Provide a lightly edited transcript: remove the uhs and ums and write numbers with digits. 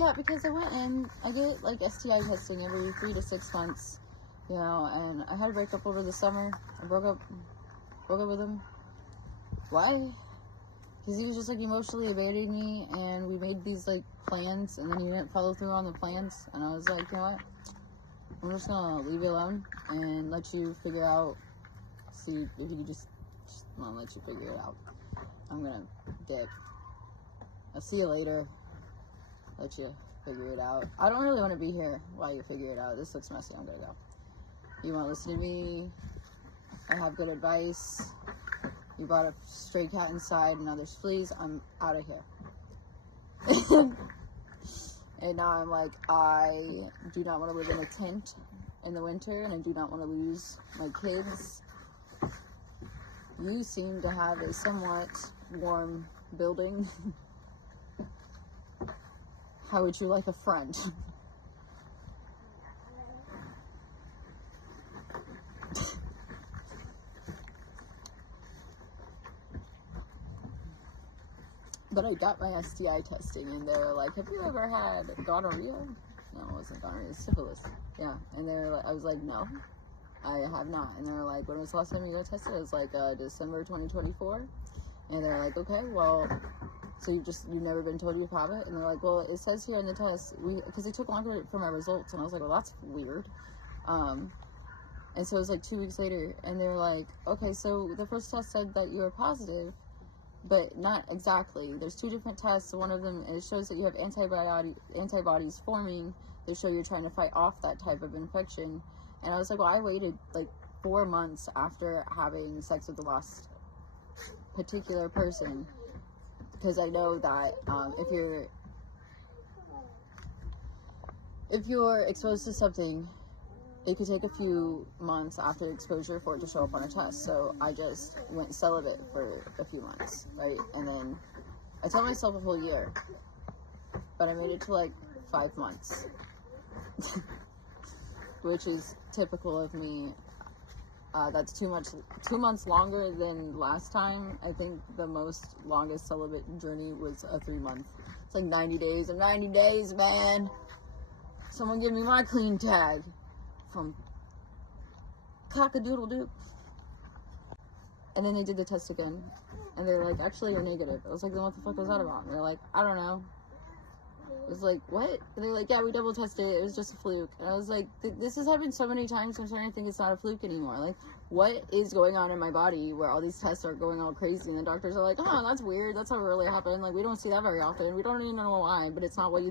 Yeah, because I went in, I get like STI testing every 3 to 6 months, you know, and I had to break up over the summer. I broke up with him. Why? Because he was just like emotionally evading me, and we made these like plans, and then he didn't follow through on the plans, and I was like, you know what? I'm just gonna leave you alone and let you figure out, see if you just I'm gonna let you figure it out. I'm gonna dip. I'll see you later. Let you figure it out. I don't really want to be here while you figure it out. This looks messy. I'm gonna go. You want to listen to me? I have good advice. You brought a stray cat inside and now there's fleas. I'm out of here. And now I'm like, I do not want to live in a tent in the winter, and I do not want to lose my kids. You seem to have a somewhat warm building. How would you like a friend? But I got my STI testing, and they were like, have you ever had gonorrhea? No, it wasn't gonorrhea, it was syphilis. Yeah, and they were like, I was like, no, I have not. And they were like, when was the last time you got tested? It was like December 2024. And they're like, okay, well, so you've never been told you have it? And they're like, well, it says here in the test, because they took longer for my results, and I was like, well, that's weird. And so it was like 2 weeks later, and they were like, okay, so the first test said that you were positive, but not exactly. There's 2 different tests. One of them, it shows that you have antibodies forming. They show you're trying to fight off that type of infection. And I was like, well, I waited like 4 months after having sex with the last particular person, because I know that if you're exposed to something, it could take a few months after exposure for it to show up on a test. So I just went celibate for a few months, right? And then I told myself a whole year, but I made it to like 5 months, which is typical of me. That's 2 months longer than last time. I think the most longest celibate journey was a 3-month. It's like 90 days. I'm 90 days, man. Someone give me my clean tag from cock-a-doodle-doo. And then they did the test again, and they're like, actually, you're negative. I was like, then what the fuck was that about? And they're like, I don't know. I was like, what? And they're like, yeah, we double tested it. It was just a fluke. And I was like, this has happened so many times, I'm starting to think it's not a fluke anymore. Like, what is going on in my body where all these tests are going all crazy, and the doctors are like, oh, that's weird. That's not really happened. Like, we don't see that very often. We don't even know why, but it's not what you think.